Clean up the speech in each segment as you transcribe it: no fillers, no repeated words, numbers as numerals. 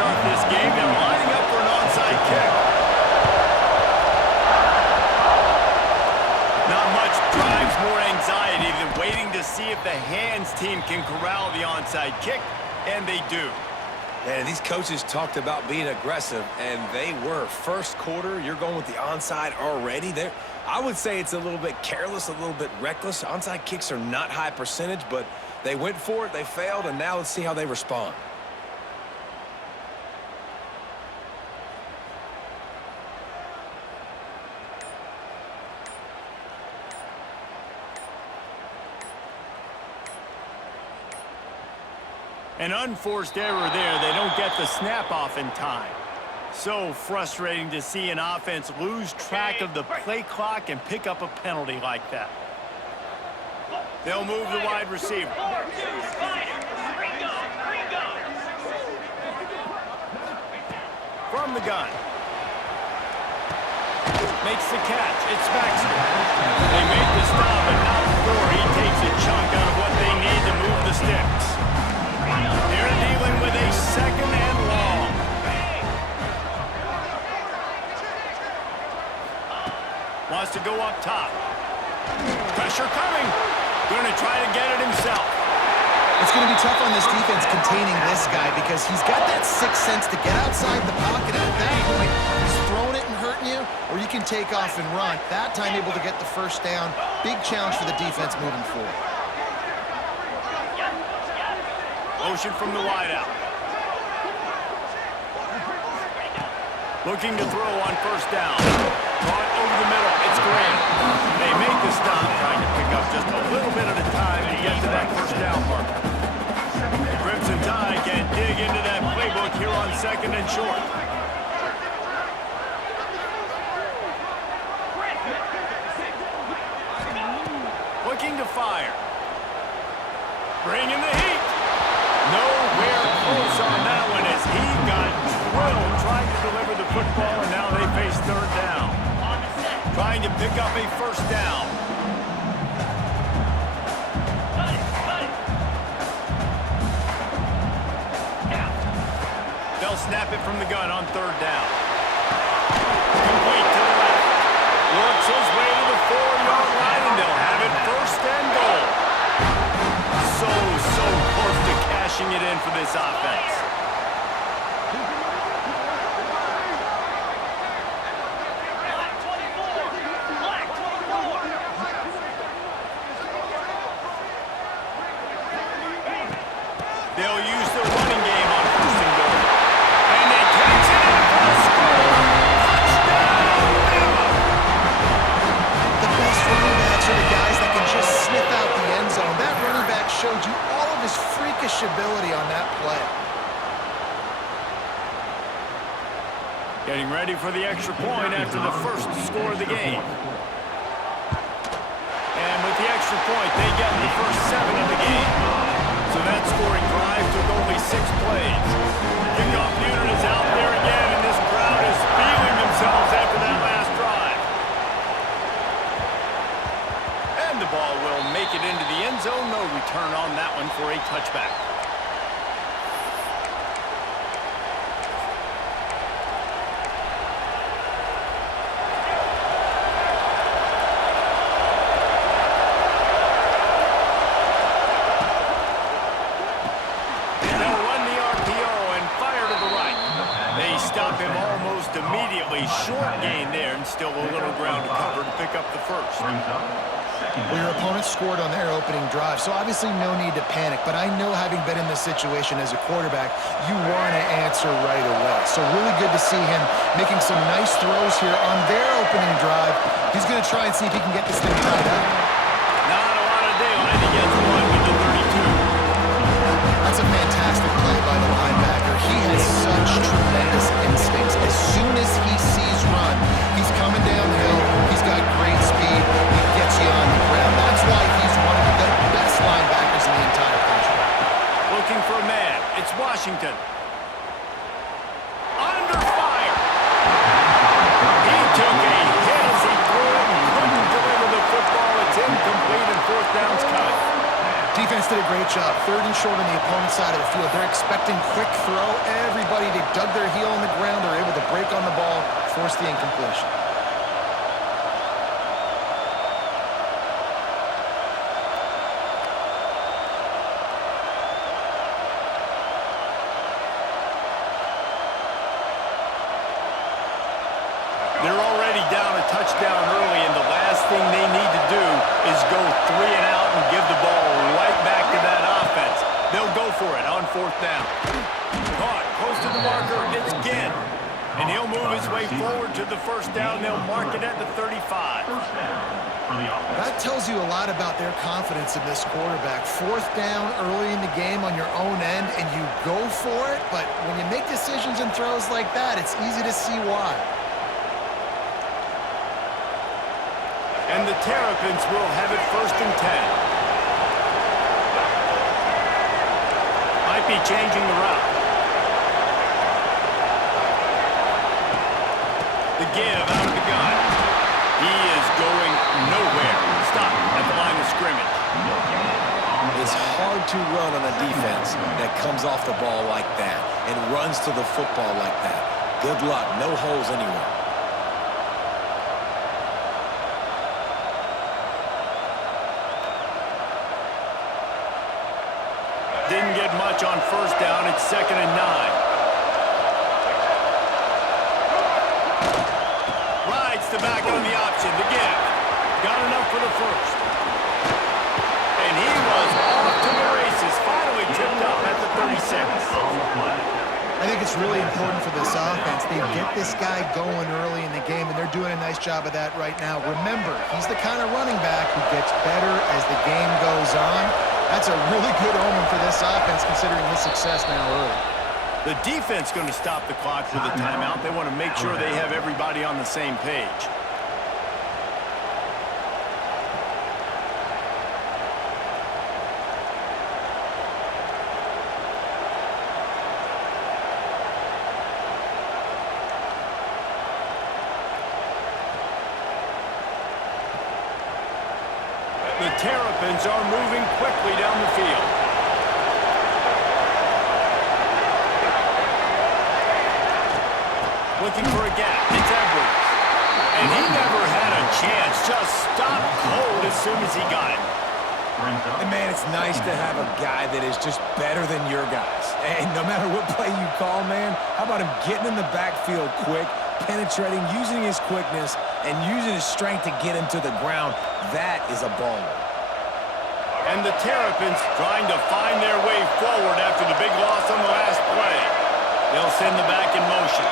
start this game. They're lining up for an onside kick. Not much drives more anxiety than waiting to see if the hands team can corral the onside kick, and they do. Man, these coaches talked about being aggressive, and they were. First quarter, you're going with the onside already. I would say it's a little bit careless, a little bit reckless. Onside kicks are not high percentage, but they went for it, they failed, and now let's see how they respond. An unforced error there. They don't get the snap off in time. So frustrating to see an offense lose track of the play clock and pick up a penalty like that. They'll move the wide receiver. From the gun. Makes the catch. It's Baxter. They make the stop, but not before he takes a chunk out of what they need to move the sticks. They're dealing with a second and long. Wants to go up top. Pressure coming. Going to try to get it himself. It's going to be tough on this defense containing this guy because he's got that sixth sense to get outside the pocket, and at that point, he's throwing it and hurting you, or you can take off and run. That time able to get the first down. Big challenge for the defense moving forward. Motion from the wideout. Looking to throw on first down. Caught over the middle. It's Graham. They make the stop, trying to pick up just a little bit at a time to get to that first down marker. Crimson Tide can dig into that playbook here on second and short. Looking to fire. Bringing the heat. Nowhere close on that one as he got drilled trying to deliver the football, and now they face third down. Trying to pick up a first down. They'll snap it from the gun on third down. Complete to the left. Works his way to the 4-yard line, and they'll have it first and goal. So close to cashing it in for this offense. They'll use the running game on first and goal. And they catch it in for a score. Touchdown, Bama! The best running backs are the guys that can just sniff out the end zone. That running back showed you all of his freakish ability on that play. Getting ready for the extra point after the first score of the game. And with the extra point, they get the first 7 of the game. So that scoring drive took only 6 plays. Kickoff unit is out there again, and this crowd is feeling themselves after that last drive. And the ball will make it into the end zone. No return on that one for a touchback. Immediately short gain there, and still a little ground to cover to pick up the first. Well, your opponent scored on their opening drive, so obviously no need to panic. But I know, having been in this situation as a quarterback, you want to answer right away. So really good to see him making some nice throws here on their opening drive. He's going to try and see if he can get this thing tied up. Not a lot of daylight. He gets one with the 32. That's a fantastic play by the linebacker. He has such tremendous instincts. As soon as he sees run, he's coming downhill. He's got great speed. He gets you on the ground. That's why he's one of the best linebackers in the entire country. Looking for a man. It's Washington. Under fire. He took a hit as he threw it and couldn't deliver the football. It's incomplete, and fourth down's coming. defense did a great job. 3rd and short on the opponent's side of the field. They're expecting quick throw. Everybody, they dug their heel on the ground. They're able to break on the ball, force the incompletion. They're already down a touchdown early, and the last thing they need to do is go 3 and out and give the ball right back to that offense. They'll go for it on 4th down. Caught close to the marker. It's Ginn. And he'll move his way forward to the 1st down. They'll mark it at the 35. That tells you a lot about their confidence in this quarterback. 4th down early in the game on your own end, and you go for it. But when you make decisions and throws like that, it's easy to see why. And the Terrapins will have it 1st and 10. Might be changing the route. The give out of the gun. He is going nowhere. Stop at the line of scrimmage. It's hard to run on a defense that comes off the ball like that and runs to the football like that. Good luck. No holes anywhere. Didn't get much on 1st down. It's 2nd and 9. Rides the back on the option. The give. Got enough for the 1st. And he was off to the races. Finally tipped up at the 36. I think it's really important for this offense. They get this guy going early in the game, and they're doing a nice job of that right now. Remember, he's the kind of running back who gets better as the game goes on. That's a really good omen for this offense, considering his success now early. The defense going to stop the clock with a timeout. They want to make sure they have everybody on the same page. The Terrapins are moving quickly down the field. Looking for a gap. It's Edwards. And he never had a chance. Just stopped cold as soon as he got it. And, man, it's nice to have a guy that is just better than your guys. And no matter what play you call, man, how about him getting in the backfield quick, penetrating, using his quickness, and using his strength to get him to the ground? That is a baller. And the Terrapins trying to find their way forward after the big loss on the last play. They'll send the back in motion.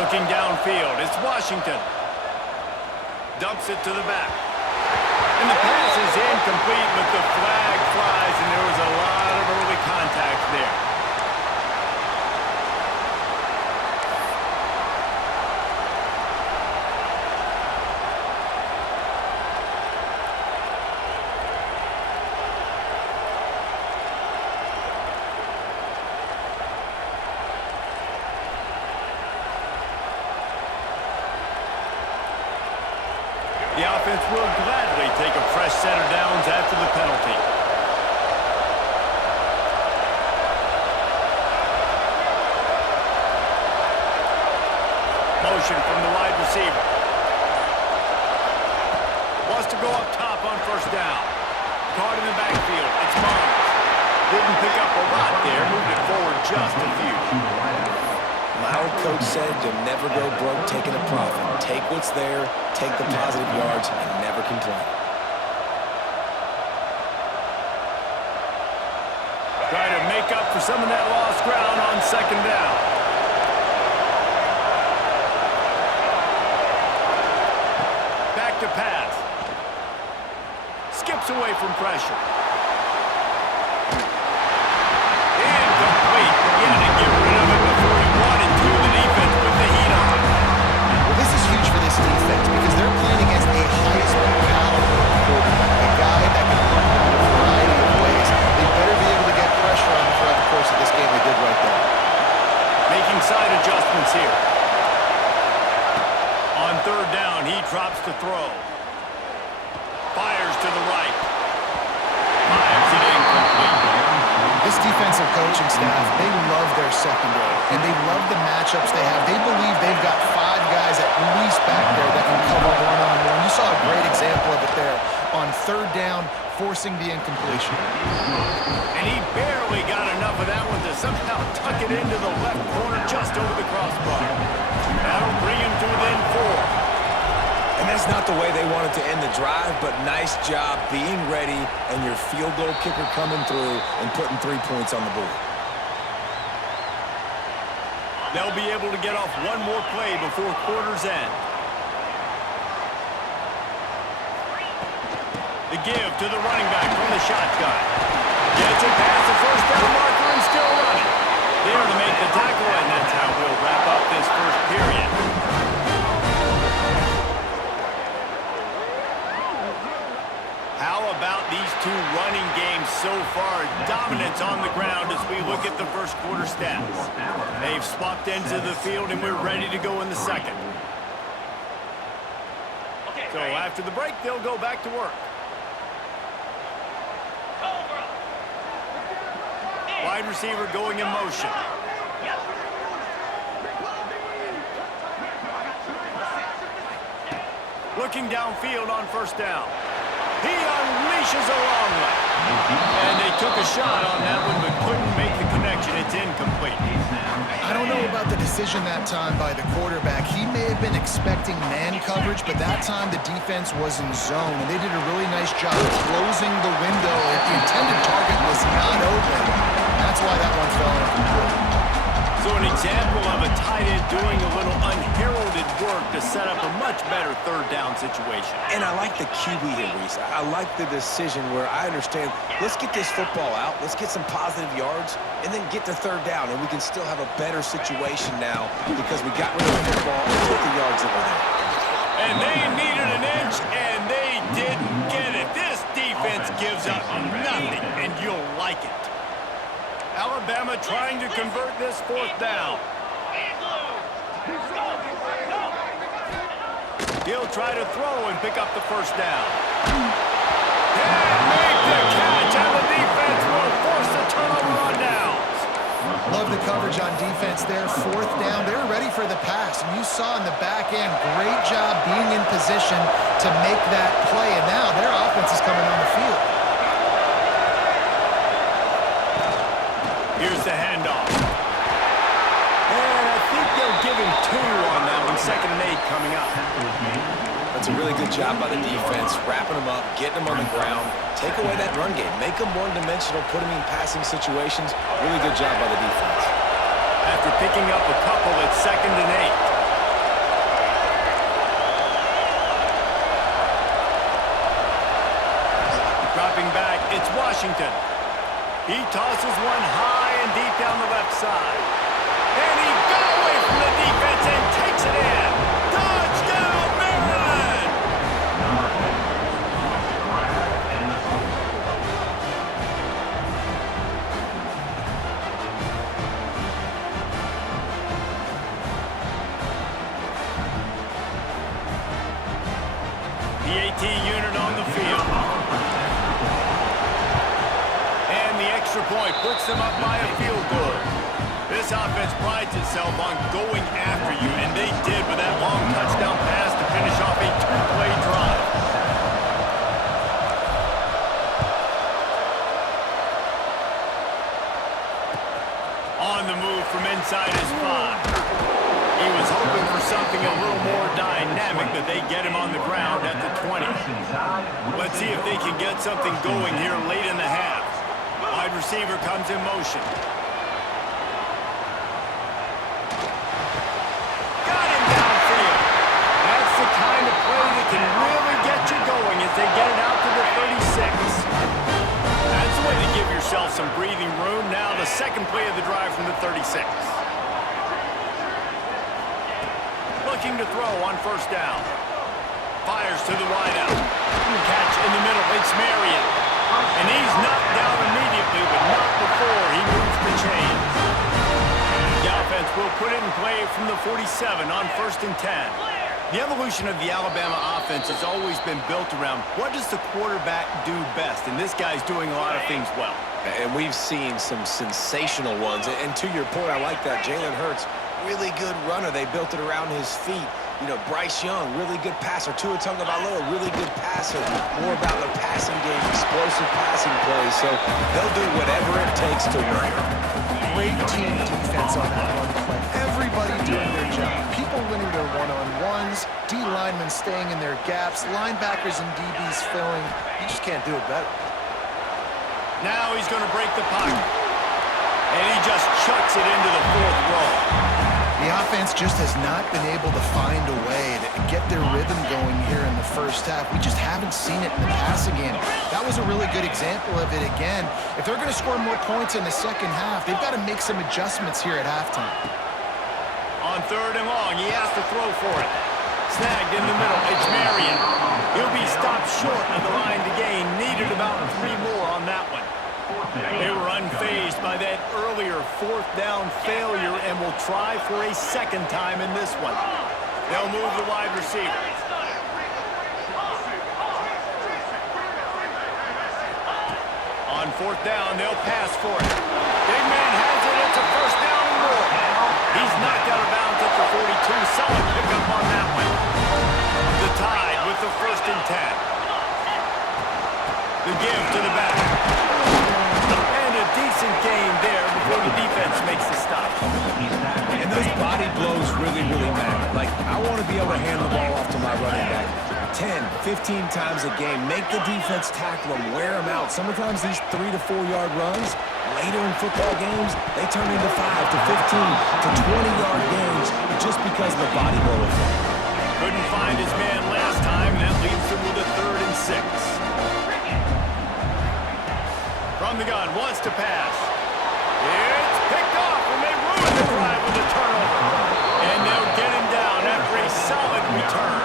Looking downfield, it's Washington. Dumps it to the back. And the pass is incomplete, but the flag flies, and there was a lot of early contact there. The offense will gladly take a fresh set of downs after the penalty. Motion from the wide receiver. Wants to go up top on 1st down. Caught in the backfield. It's Myers. Didn't pick up a lot there. Moved it forward just a few. My old coach said you'll never go broke taking a profit. Take what's there, take the positive yards, and never complain. Try to make up for some of that lost ground on 2nd down. Back to pass. Skips away from pressure. Incomplete. Beginning to get rid of it before he wanted to. The defense put the heat on. Well, this is huge for this defense because they're playing against a Heisman caliber quarterback, a guy that can run in a variety of ways. They better be able to get pressure on him throughout the course of this game. They did right there. Making side adjustments here. On 3rd down, he drops to throw. Fires to the right. staff, they love their secondary, and they love the matchups they have. They believe they've got 5 guys at least back there that can cover one-on-one. You saw a great example of it there on 3rd down, forcing the incompletion. And he barely got enough of that one to somehow tuck it into the left corner just over the crossbar. That'll bring him to within 4. And that's not the way they wanted to end the drive, but nice job being ready and your field goal kicker coming through and putting 3 points on the board. They'll be able to get off one more play before quarter's end. The give to the running back from the shotgun. Gets it past the first down marker and still running. There to make the tackle, and that's how we'll wrap up this first period. How about these 2 running games so far? Dominance on the ground as we look at the first quarter stats. They've swapped ends of the field, and we're ready to go in the second. So after the break, they'll go back to work. Wide receiver going in motion. Looking downfield on first down. He unleashes a long one. And they took a shot on that one, but couldn't make the connection. It's incomplete. I don't know about the decision that time by the quarterback. He may have been expecting man coverage, but that time the defense was in zone, and they did a really nice job closing the window. The intended target was not open. That's why that one fell incomplete. So an example of a tight end doing a little unheralded work to set up a much better 3rd down situation. And I like the QB here, Reese. I like the decision where I understand, let's get this football out, let's get some positive yards, and then get to 3rd down, and we can still have a better situation now because we got rid of the football and took the yards that were there. And they needed an inch, and they didn't get it. This defense gives up nothing, and you'll like it. Alabama trying to convert this 4th down. He'll try to throw and pick up the first down. And make the catch, and the defense will force a turnover on downs. Love the coverage on defense there. 4th down, they're ready for the pass. And you saw in the back end, great job being in position to make that play. And now their offense is coming on the field. Here's the handoff. And I think they'll give him 2 on that one. 2nd and 8 coming up. That's a really good job by the defense, wrapping them up, getting them on the ground. Take away that run game. Make them one-dimensional, put them in passing situations. Really good job by the defense. After picking up a couple, it's 2nd and 8. Dropping back, it's Washington. He tosses one high and deep down the left side. And he got away from the defense and takes it in. Touchdown, Maryland! The AT unit on the field. Extra point puts them up by a field goal. This offense prides itself on going after you, and they did with that long touchdown pass to finish off a 2-play drive. On the move from inside his 5. He was hoping for something a little more dynamic, but they get him on the ground at the 20. Let's see if they can get something going here late in the half. Wide receiver comes in motion. Got him downfield. That's the kind of play that can really get you going as they get it out to the 36. That's the way to give yourself some breathing room. Now the 2nd play of the drive from the 36. Looking to throw on first down. Fires to the wideout. Catch in the middle. It's Marion. And he's knocked down immediately, but not before he moves the chains. The offense will put it in play from the 47 on 1st and 10. The evolution of the Alabama offense has always been built around what does the quarterback do best, and this guy's doing a lot of things well. And we've seen some sensational ones. And to your point, I like that. Jalen Hurts, really good runner. They built it around his feet. You know, Bryce Young, really good passer. Tua Tagovailoa, really good passer. More about the passing game, explosive passing plays. So they'll do whatever it takes to win. Great team defense on that one play. Everybody doing their job. People winning their one-on-ones, D linemen staying in their gaps, linebackers and DBs filling. You just can't do it better. Now he's going to break the pocket. And he just chucks it into the fourth row. The offense just has not been able to find a way to get their rhythm going here in the first half. We just haven't seen it in the passing game. That was a really good example of it again. If they're going to score more points in the second half, they've got to make some adjustments here at halftime. On 3rd and long, he has to throw for it. Snagged in the middle, it's Marion. He'll be stopped short of the line to gain. Needed about 3 more on that one. They were unfazed by that earlier 4th down failure and will try for a second time in this one. They'll move the wide receiver. On 4th down, they'll pass for it. Big man has it. It's a 1st down and more. He's knocked out of bounds at the 42. Solid pickup on that one. The Tide with the 1st and 10. The give to the back. And a decent gain there before the defense makes the stop. And those body blows really, really matter. Like, I want to be able to hand the ball off to my running back 10, 15 times a game. Make the defense tackle them, wear them out. Sometimes these 3 to 4 yard runs, later in football games, they turn into 5 to 15 to 20-yard gains just because of the body blow effect. Couldn't find his man last time, and that leaves him with a 3rd and 6. From the gun, wants to pass. It's picked off, and they ruin the drive with a turnover. And they'll get him down after a solid return.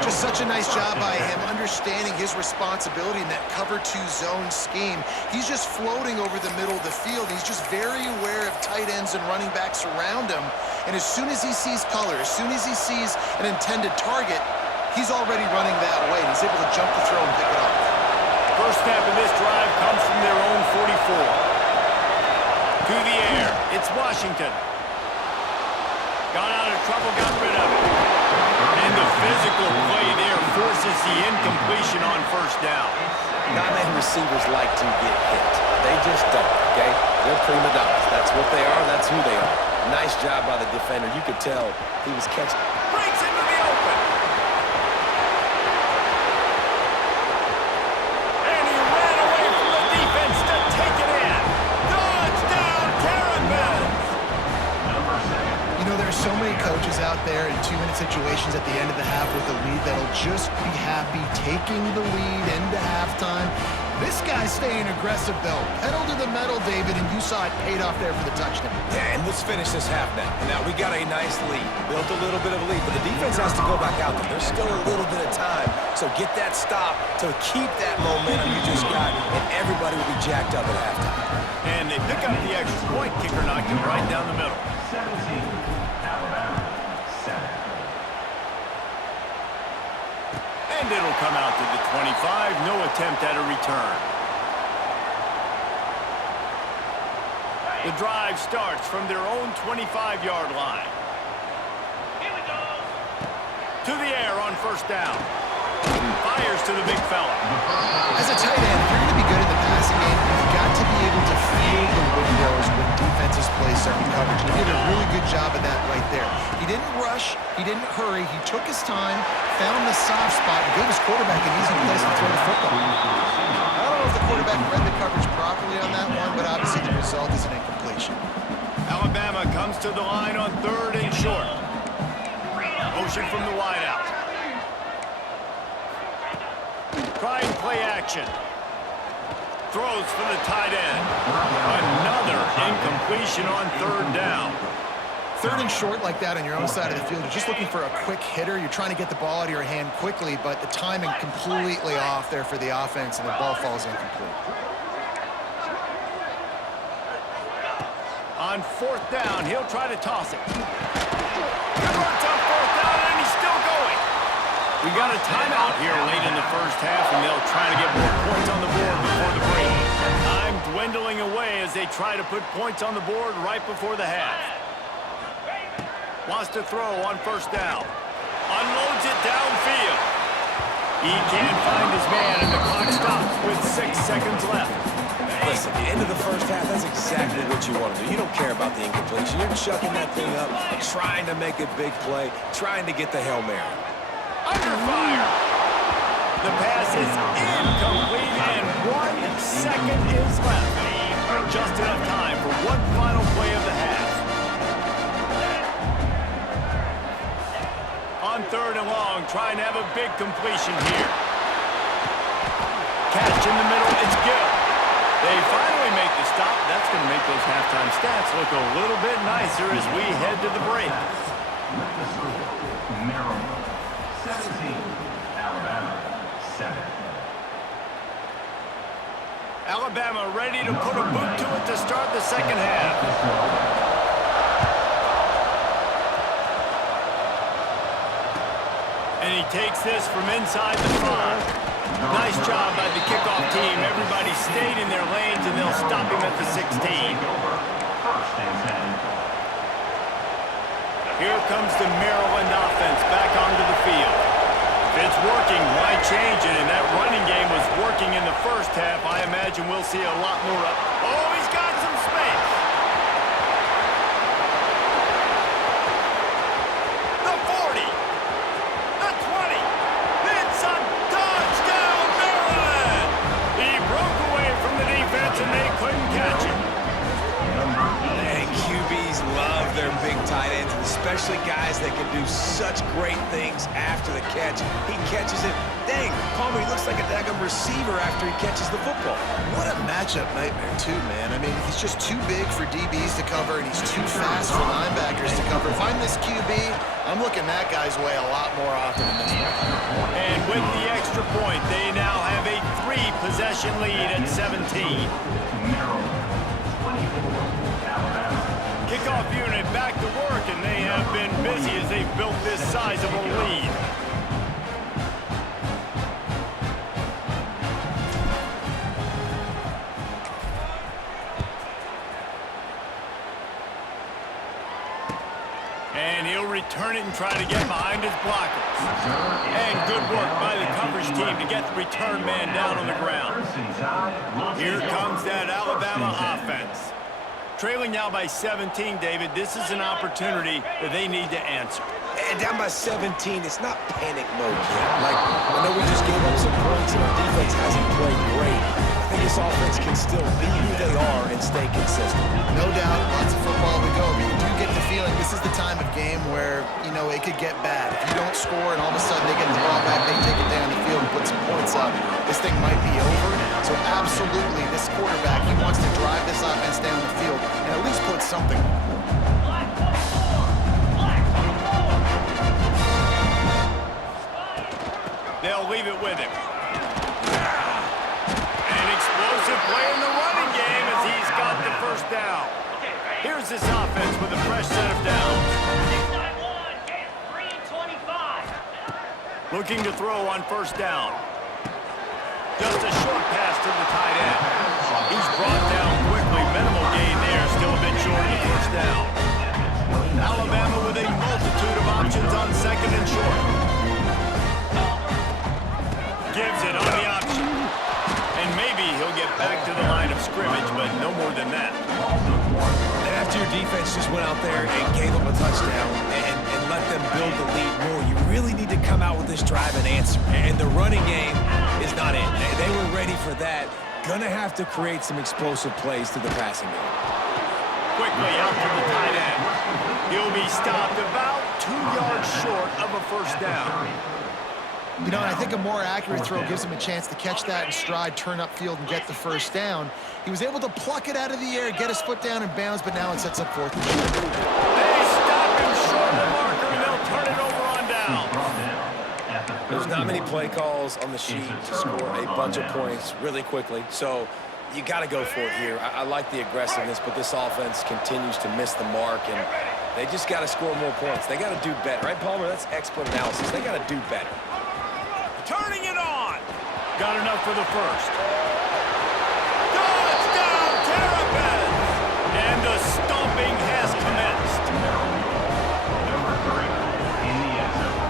Just such a nice job by him understanding his responsibility in that cover 2 zone scheme. He's just floating over the middle of the field. He's just very aware of tight ends and running backs around him. And as soon as he sees color, as soon as he sees an intended target, he's already running that way. He's able to jump the throw and pick it up. First snap of this drive comes from their own 44. To the air, it's Washington. Got out of trouble, got rid of it. And the physical play there forces the incompletion on 1st down. Not many receivers like to get hit. They just don't, okay? They're prima donnas. That's what they are. That's who they are. Nice job by the defender. You could tell he was catching. Breaks into the open. And he ran away from the defense to take it in. Touchdown, Carabins. You know, there are so many coaches out there in 2-minute situations at the end of the half with a lead that'll just be happy taking the lead into halftime. This guy's staying aggressive, though. Pedal to the metal, David, and you saw it paid off there for the touchdown. Yeah, and let's finish this half now. Now, we got a nice lead. Built a little bit of a lead, but the defense has to go back out there. There's still a little bit of time, so get that stop to keep that momentum you just got, and everybody will be jacked up at halftime. And they pick up the extra point. Kicker knocked him right down the middle. 17, Alabama, 7. And it'll come out to the 25. No attempt at a return. The drive starts from their own 25-yard line. Here we go. To the air on 1st down. Fires to the big fella. As a tight end, if you're going to be good in the passing game, you've got to be able to feel the windows when defenses play zone coverage. He did a really good job of that right there. He didn't rush. He didn't hurry. He took his time, found the soft spot, and gave his quarterback an easy place to throw the football. I don't know if the quarterback read the coverage properly on that one, but obviously the result is an incompletion. Alabama comes to the line on 3rd and short. Motion from the wideout. Trying play action. Throws for the tight end. Another incompletion on 3rd down. 3rd and short like that on your own side of the field, you're just looking for a quick hitter. You're trying to get the ball out of your hand quickly, but the timing completely off there for the offense, and the ball falls incomplete. On 4th down, he'll try to toss it. Converts on 4th down, and he's still going. We got a timeout here late in the first half, and they'll try to get more points on the board before the break. Time dwindling away as they try to put points on the board right before the half. Wants to throw on first down. Unloads it downfield. He can't find his man, and the clock stops with 6 seconds left. Listen, the end of the first half, that's exactly what you want to do. You don't care about the incompletion. You're chucking that thing up, trying to make a big play, trying to get the Hail Mary. Under fire. The pass is incomplete, and 1 second is left. Just enough time for one final play of the half. On 3rd and long, trying to have a big completion here. Catch in the middle, it's good. They finally make the stop. That's going to make those halftime stats look a little bit nicer as we head to the break. With the score, Maryland 17, Alabama 7. Alabama ready to put a boot to it to start the second half. And he takes this from inside the 5. Nice job by the kickoff team. Everybody stayed in their lanes, and they'll stop him at the 16. Here comes the Maryland offense back onto the field. If it's working, why change it? And that running game was working in the first half. I imagine we'll see a lot more. Oh, he's got some space. The 40. The 20. Then some. Touchdown, Maryland! He broke away from the defense, and they couldn't catch him. And QBs love their big tight ends, especially guys that can do such great things after the catch. He catches it. Dang, Palmer, he looks like a daggum receiver after he catches the football. What a matchup nightmare, too, man. I mean, he's just too big for DBs to cover, and he's too fast for linebackers to cover. If I'm this QB, I'm looking that guy's way a lot more often than this one. And with the extra point, they now have a 3-possession lead at 17. Maryland 24, Alabama. Kickoff unit back to work, and they have been busy as they've built this sizable lead. And he'll return it and try to get behind his blockers. And good work by the coverage team to get the return man down on the ground. Here comes that Alabama offense. Trailing now by 17, David, this is an opportunity that they need to answer. And down by 17, it's not panic mode yet. Like, I know we just gave up some points and our defense hasn't played great. I think this offense can still be who they are and stay consistent. No doubt, lots of football to go, but you do get the feeling this is the time of game where, you know, it could get bad. If you don't score and all of a sudden they get the ball back, they take it down the field and put some points up, this thing might be over. So absolutely, this quarterback, he wants to drive this offense down the field and at least put something. They'll leave it with him. An explosive play in the running game as he's got the first down. Here's this offense with a fresh set of downs. Looking to throw on first down. Just a short pass to the tight end. He's brought down quickly. Minimal gain there. Still a bit short of the first down. Alabama with a multitude of options on second and short. Gives it on the option. And maybe he'll get back to the line of scrimmage, but no more than that. And after your defense just went out there and gave them a touchdown and let them build the lead more, you really need to come out with this drive and answer. And the running game is not it. They were ready for that. Gonna have to create some explosive plays to the passing game. Quickly out to the tight end. He'll be stopped about 2 yards short of a first down. You know, and I think a more accurate throw gives him a chance to catch that in stride, turn upfield, and get the first down. He was able to pluck it out of the air, get his foot down in bounds, but now it sets up 4th and short. They stop him short of the marker, and they'll turn it over on down. There's not many play calls on the sheet to score a bunch of points really quickly, so you got to go for it here. I like the aggressiveness, but this offense continues to miss the mark, and they just got to score more points. They got to do better. Right, Palmer? That's expert analysis. They got to do better. turning it on. Got enough for the first. Touchdown, Terrapins! And the stomping has commenced. Number 3 in the end zone.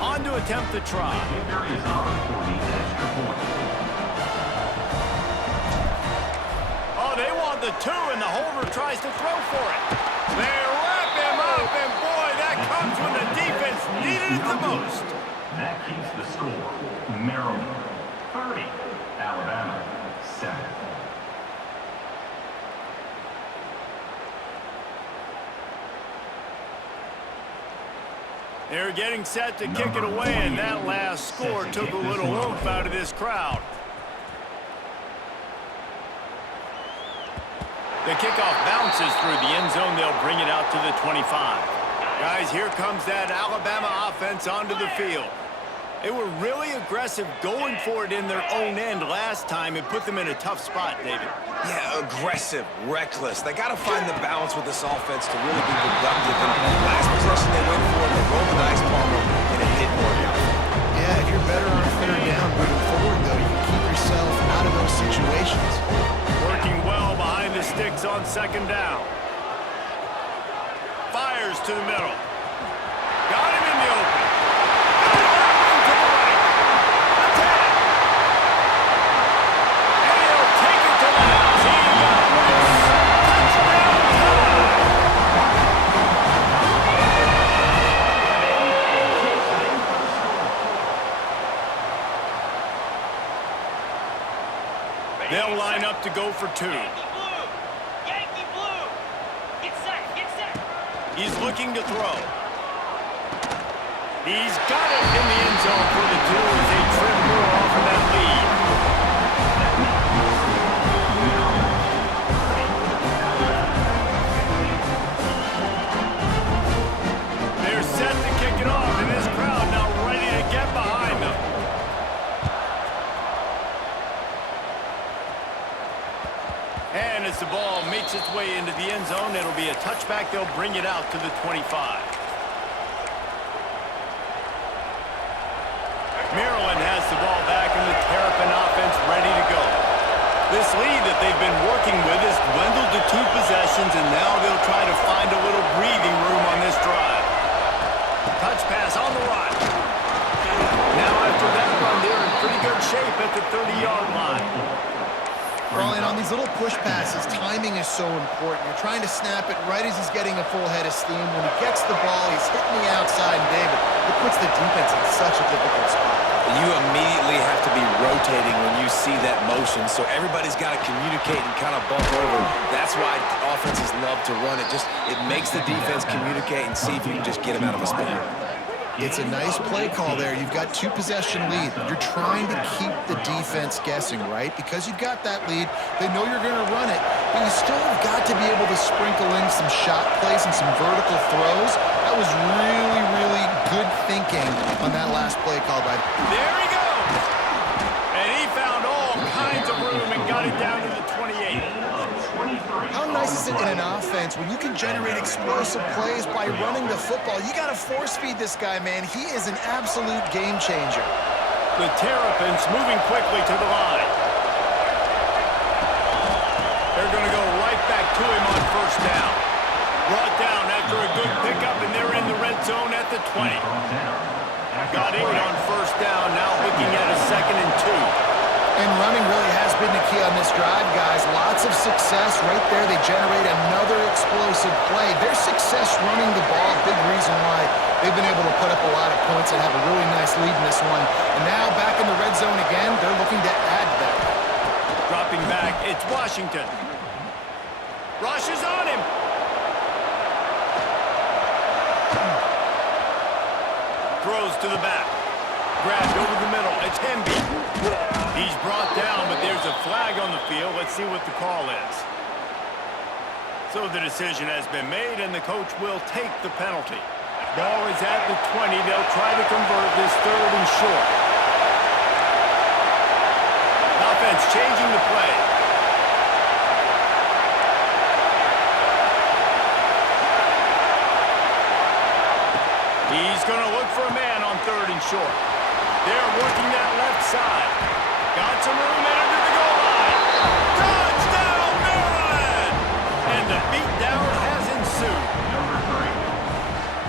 On to attempt the try. Kicker is on for the extra point. Oh, they want the 2, and the holder tries to throw for it. They wrap him up, and boy, that comes when the defense needed it the most. That keeps the score. Maryland 30, Alabama 7. They're getting set to kick it away, and that last score took a little oomph out of this crowd. The kickoff bounces through the end zone. They'll bring it out to the 25. Guys, here comes that Alabama offense onto the field. They were really aggressive going for it in their own end last time. It put them in a tough spot, David. Yeah, aggressive, reckless. They got to find the balance with this offense to really be productive. And last possession they went for it, they rolled the dice, Palmer, and it didn't work out. Yeah, if you're better on third down moving forward, though, you can keep yourself out of those situations. Working well behind the sticks on second down. Fires to the middle. Got him in the open. They'll line up to go for 2. Yankee blue! Get set, get set! He's looking to throw. He's got it in the end zone for the 2 as they trim more off of that lead. They're set to kick it off, and this crowd now ready to get behind them. And as the ball makes its way into the end zone, it'll be a touchback. They'll bring it out to the 25. Maryland has the ball back, and the Terrapin offense ready to go. This lead that they've been working with has dwindled to 2 possessions, and now they'll try to find a little breathing room on this drive. Touch pass on the run. Now after that run, they're in pretty good shape at the 30-yard line. Well, and on these little push passes, timing is so important. You're trying to snap it right as he's getting a full head of steam. When he gets the ball, he's hitting the outside, and David, it puts the defense in such a difficult spot. You immediately have to be rotating when you see that motion, so everybody's got to communicate and kind of bump over. That's why offenses love to run it. It makes the defense communicate and see if you can just get them out of a spot. It's a nice play call there. You've got 2-possession lead. You're trying to keep the defense guessing, right? Because you've got that lead, they know you're going to run it, but you still have got to be able to sprinkle in some shot plays and some vertical throws. That was really, really good thinking on that last play call by. There he goes! And he found all kinds of room and got it down to the 28. How nice is it in an offense when you can generate explosive plays by running the football? You got to force feed this guy, man. He is an absolute game changer. The Terrapins moving quickly to the line. They're going to go right back to him on first down. Brought down after a good pickup, and they're in the red zone at the 20. Got 8 on first down, now looking at a 2nd and 2. And running really has been the key on this drive, guys. Lots of success right there. They generate another explosive play. Their success running the ball, big reason why they've been able to put up a lot of points and have a really nice lead in this one. And now back in the red zone again, they're looking to add to that. Dropping back, it's Washington. Rush is on him. Throws to the back. Grabbed over the middle. It's Hemby. He's brought down, but there's a flag on the field. Let's see what the call is. So the decision has been made, and the coach will take the penalty. Ball is at the 20. They'll try to convert this 3rd and short. Offense changing the play. short. They're working that left side. Got some room in under the goal line. Touchdown, Maryland! And the beatdown has ensued. Number 3.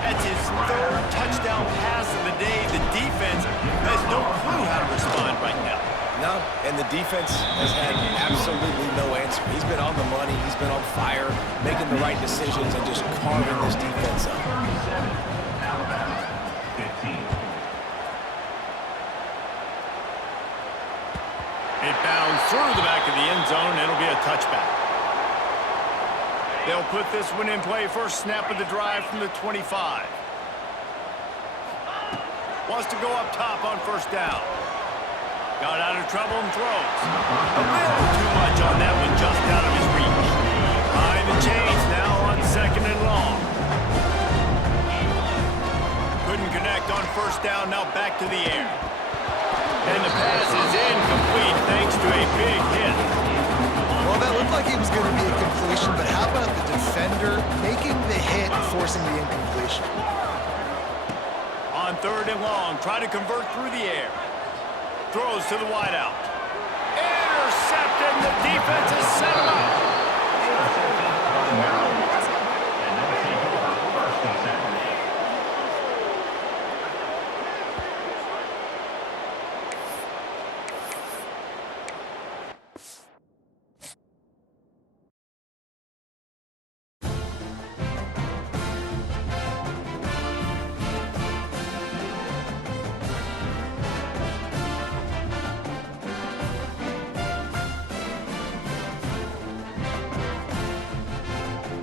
That's his third touchdown pass of the day. The defense has no clue how to respond right now. No, and the defense has had absolutely no answer. He's been on the money. He's been on fire, making the right decisions and just carving this defense up. 37. Alabama. 15. It bounds through the back of the end zone. It'll be a touchback. They'll put this one in play first snap of the drive from the 25. Wants to go up top on first down. Got out of trouble and throws. A little too much on that one, just out of his reach. Behind the chains now on second and long. Couldn't connect on first down, now back to the air. And the pass is incomplete thanks to a big hit. Well, that looked like it was going to be a completion, but how about the defender making the hit and forcing the incompletion? On third and long, try to convert through the air. Throws to the wideout. Intercepted, the defense has set him up.